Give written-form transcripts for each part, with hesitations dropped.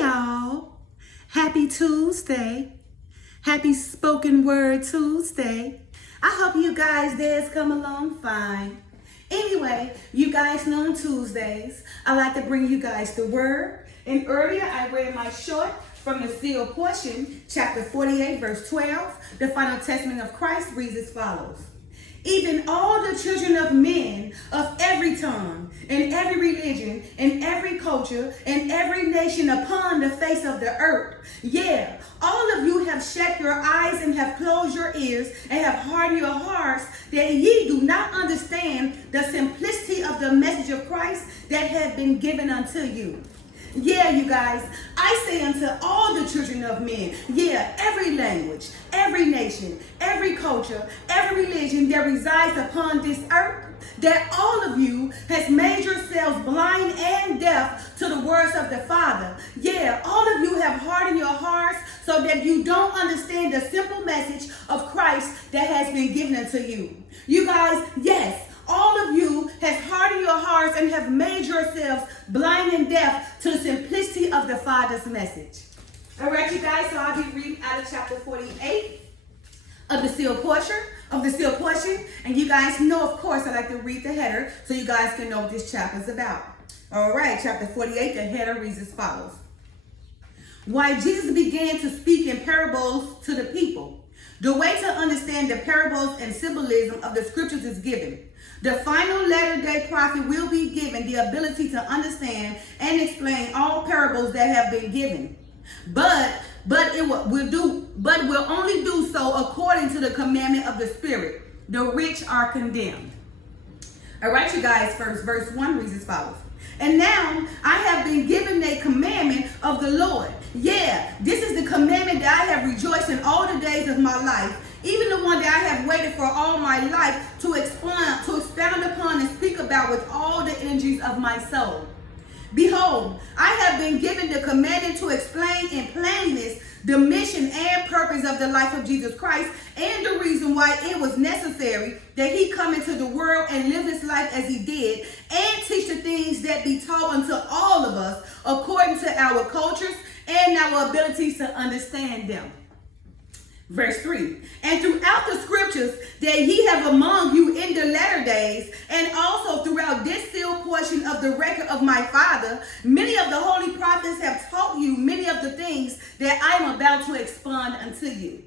y'all. Happy Tuesday. Happy Spoken Word Tuesday. I hope you guys days come along fine. Anyway, you guys know on Tuesdays, I like to bring you guys the word. And earlier I read my short from the sealed portion, chapter 48, verse 12. The final testament of Christ reads as follows. Even all the children of men of every tongue, and every religion, and every culture, and every nation upon the face of the earth. Yeah, all of you have shut your eyes and have closed your ears and have hardened your hearts, that ye do not understand the simplicity of the message of Christ that hath been given unto you. Yeah, you guys, I say unto all the children of men, yeah, every language, every nation, every culture, every religion that resides upon this earth, that all of you has made yourselves blind and deaf to the words of the Father. Yeah, all of you have hardened your hearts so that you don't understand the simple message of Christ that has been given unto you. You guys, yes, all of you has hardened your hearts and have made yourselves blind and deaf to the simplicity of the Father's message. All right, you guys, so I'll be reading out of chapter 48 of the sealed portion, and you guys know, of course, I like to read the header so you guys can know what this chapter is about. All right, chapter 48, the header reads as follows. Why Jesus began to speak in parables to the people. The way to understand the parables and symbolism of the scriptures is given. The final latter-day prophet will be given the ability to understand and explain all parables that have been given. But will only do so according to the commandment of the Spirit. The rich are condemned. All right, you guys, first verse 1 reads as follows. And now I have been given a commandment of the Lord. Yeah, this is the commandment that I have rejoiced in all the days of my life, even the one that I have waited for all my life to expound upon and speak about with all the energies of my soul. Behold, I have been given the commandment to explain in plainness the mission and purpose of the life of Jesus Christ and the reason why it was necessary that he come into the world and live his life as he did and teach the things that be taught unto all of us according to our cultures and our abilities to understand them. Verse 3, and throughout the scriptures that ye have among you in the latter days, and also throughout this sealed portion of the record of my Father, many of the holy prophets have taught you many of the things that I am about to expound unto you.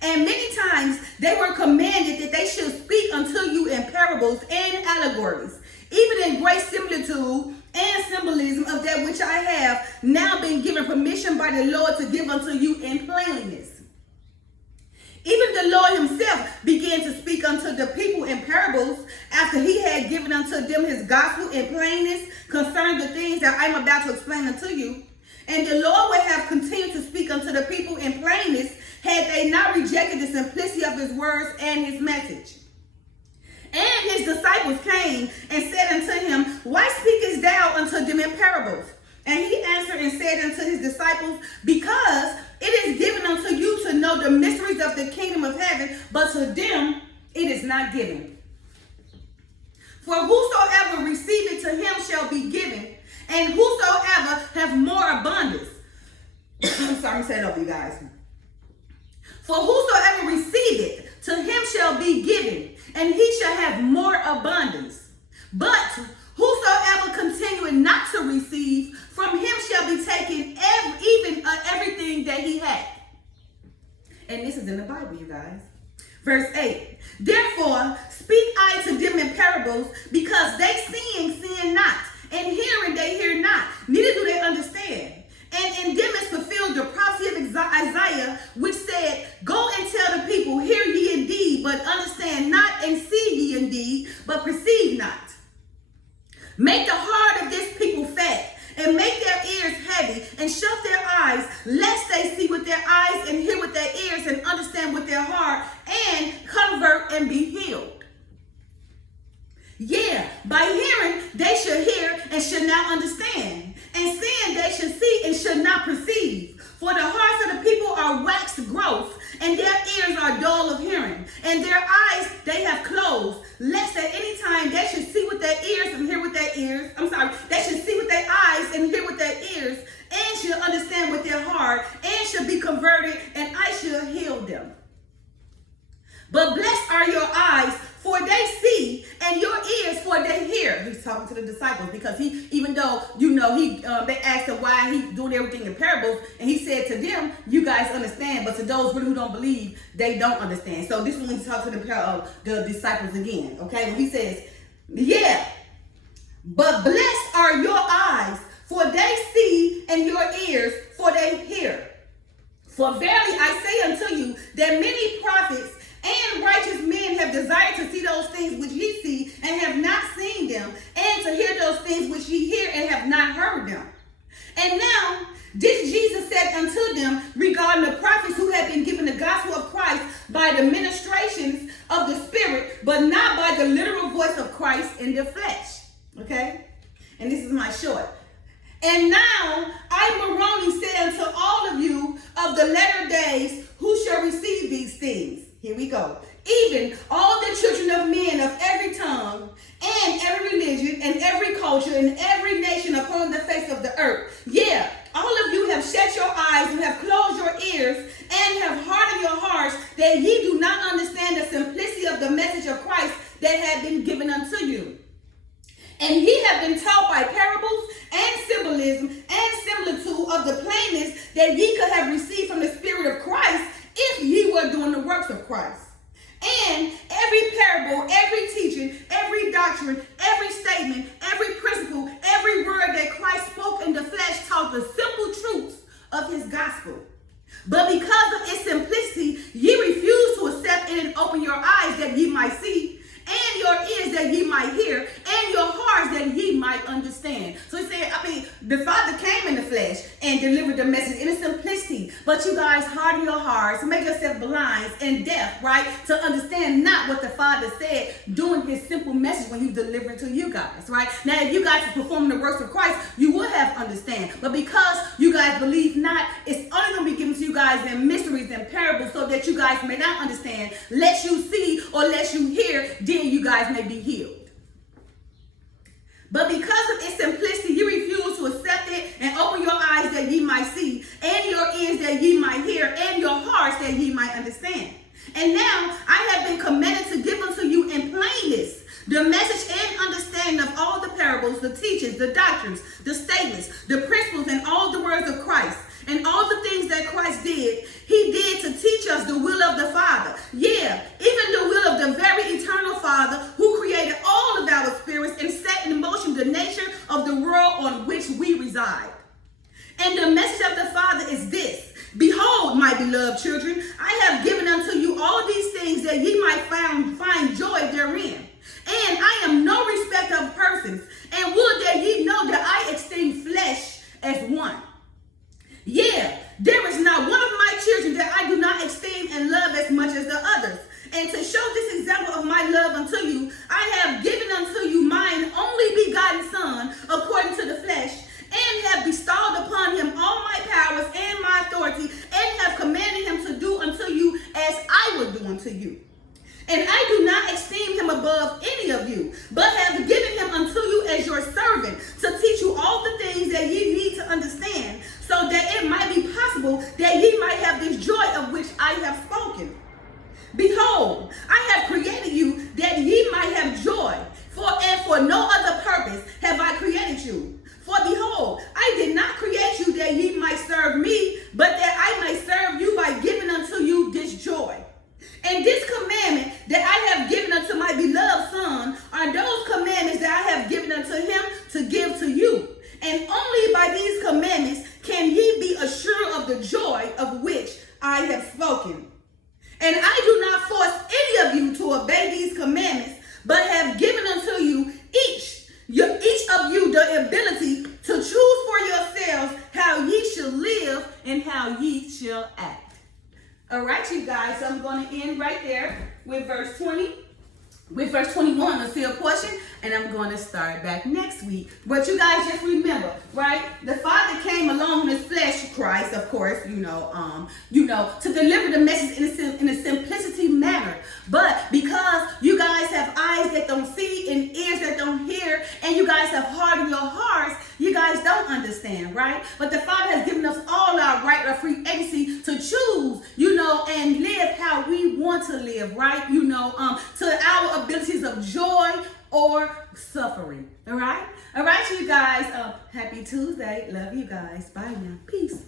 And many times they were commanded that they should speak unto you in parables and allegories, even in great similitude and symbolism of that which I have now been given permission by the Lord to give unto you in plainness. Even the Lord himself began to speak unto the people in parables after he had given unto them his gospel in plainness concerning the things that I am about to explain unto you. And the Lord would have continued to speak unto the people in plainness had they not rejected the simplicity of his words and his message. And his disciples came and said unto him, why speakest thou unto them in parables? And he answered and said unto his disciples, because it is given unto you to know the mysteries of the kingdom of heaven, but to them it is not given. For whosoever receiveth to him shall be given, and whosoever have more abundance. I'm sorry, I'm saying it over, you guys. For whosoever receiveth to him shall be given, and he shall have more abundance. But whosoever continueth not to receive, from him shall be taken everything that he had. And this is in the Bible, you guys. Verse 8. Therefore speak I to them in parables, because they sin not, and hearing they hear not, neither do they understand. And in them is fulfilled the prophecy of Isaiah, which said, go and tell the people, hear ye indeed, but understand not, and see ye indeed, but perceive not. Make the heart of this people fat, and make their ears heavy, and shut their eyes, lest they see with their eyes, and hear with their ears, and understand with their heart, and convert and be healed. Yeah, by hearing they should hear and should not understand, and seeing they should see and should not perceive. For the hearts of the people are waxed gross, and their ears are dull of hearing, and their eyes they have closed, lest at any time they should see with their ears and hear with their ears. They should see with their eyes and hear with their ears, and should understand because he, even though, they asked him why he doing everything in parables, and he said to them, you guys understand, but to those really who don't believe, they don't understand. So this is when he talks to the disciples again, okay? When he says, yeah, but blessed are your eyes, for they see, and your ears, for they hear. For verily I say unto you, that many prophets and righteous men have desired to see those things which ye see, and have not seen them, and to hear those things which ye hear, and have not heard them. And now this Jesus said unto them regarding the prophets who had been given the gospel of Christ by the ministrations of the Spirit, but not by the literal voice of Christ in the flesh. Okay? And this is my short. And now I, Moroni, say unto all of you of the latter days, who shall receive these things? Here we go. Even all the children of men of every tongue and every religion and every culture and every nation upon the face of the earth. Yeah, all of you have shut your eyes and have closed your ears and have hardened your hearts, that ye do not understand the simplicity of the message of Christ that had been given unto you. And ye have been taught by parables and symbolism and similitude of the plainness that ye could have received from the Spirit of Christ, if ye were doing the works of Christ. And every parable, every teaching, every doctrine, every statement, every principle, every word that Christ spoke in the flesh taught the simple truths of his gospel. But because of its simplicity, ye refuse to accept it and open your eyes that ye might see, and your ears that ye might hear, and your hearts that ye might understand. So he said, the Father came in the flesh and delivered the message in a simplicity. But you guys harden your hearts, make yourself blind and deaf, right? To understand not what the Father said during his simple message when he was delivering to you guys, right? Now, if you guys are performing the works of Christ, you will have understand. But because you guys believe not, it's only going to be given to you guys in mysteries and parables, so that you guys may not understand, let you see or let you hear, then you guys may be healed. But because of its simplicity, you refuse to accept it and open your eyes that ye might see, and your ears that ye might hear, and your hearts that ye might understand. And now I have been commanded to give unto you in plainness the message and understanding of all the parables, the teachings, the doctrines, the statements, the principles, and all the words of Christ. And all the things that Christ did, he did to teach us the will of the Father. Yeah, even the will of the very eternal Father, who created all of our spirits and set in motion the nature of the world on which we reside. And the message of the Father is this: behold, my beloved children, I have given unto you all these things, that ye might find joy therein. And I am no respecter of persons, and would that ye know that I esteem flesh as one. Yeah, there is not one of my children that I do not esteem and love as much as the others. And to show this example of my love unto you, I have given unto you mine only begotten Son, according to the flesh, and have bestowed upon him all my powers and my authority, and have commanded him to do unto you as I would do unto you. And I do not esteem him above any of you, but have given him unto you as your servant, to teach you all the things that ye need to understand, so that it might be possible that ye might have this joy of which I have spoken. Behold, I have created you that ye might have joy, and for no other purpose have I created you. For behold, I did not create you that ye might serve me, but that I might serve you by giving unto you this joy. And this commandment that I have given unto my beloved Son are those commandments that I have given unto him to give to you. And only by these commandments can ye be assured of the joy of which I have spoken. And I do not force any of you to obey these commandments, but have given unto you each of you the ability to choose for yourselves how ye shall live and how ye shall act. All right, you guys, so I'm going to end right there with verse 20. With verse 21, the sealed portion, and I'm going to start back next week. But you guys just remember, right? The Father came along in his flesh, Christ, of course, to deliver the message in a simplicity manner. But because you guys have eyes that don't see and ears that don't hear, and you guys have hardened your hearts, you guys don't understand, right? But the Father has given us all our right or free agency to choose, and live how we want to live, right? To our abilities of joy, or suffering. All right, you guys. Happy Tuesday. Love you guys. Bye now. Peace.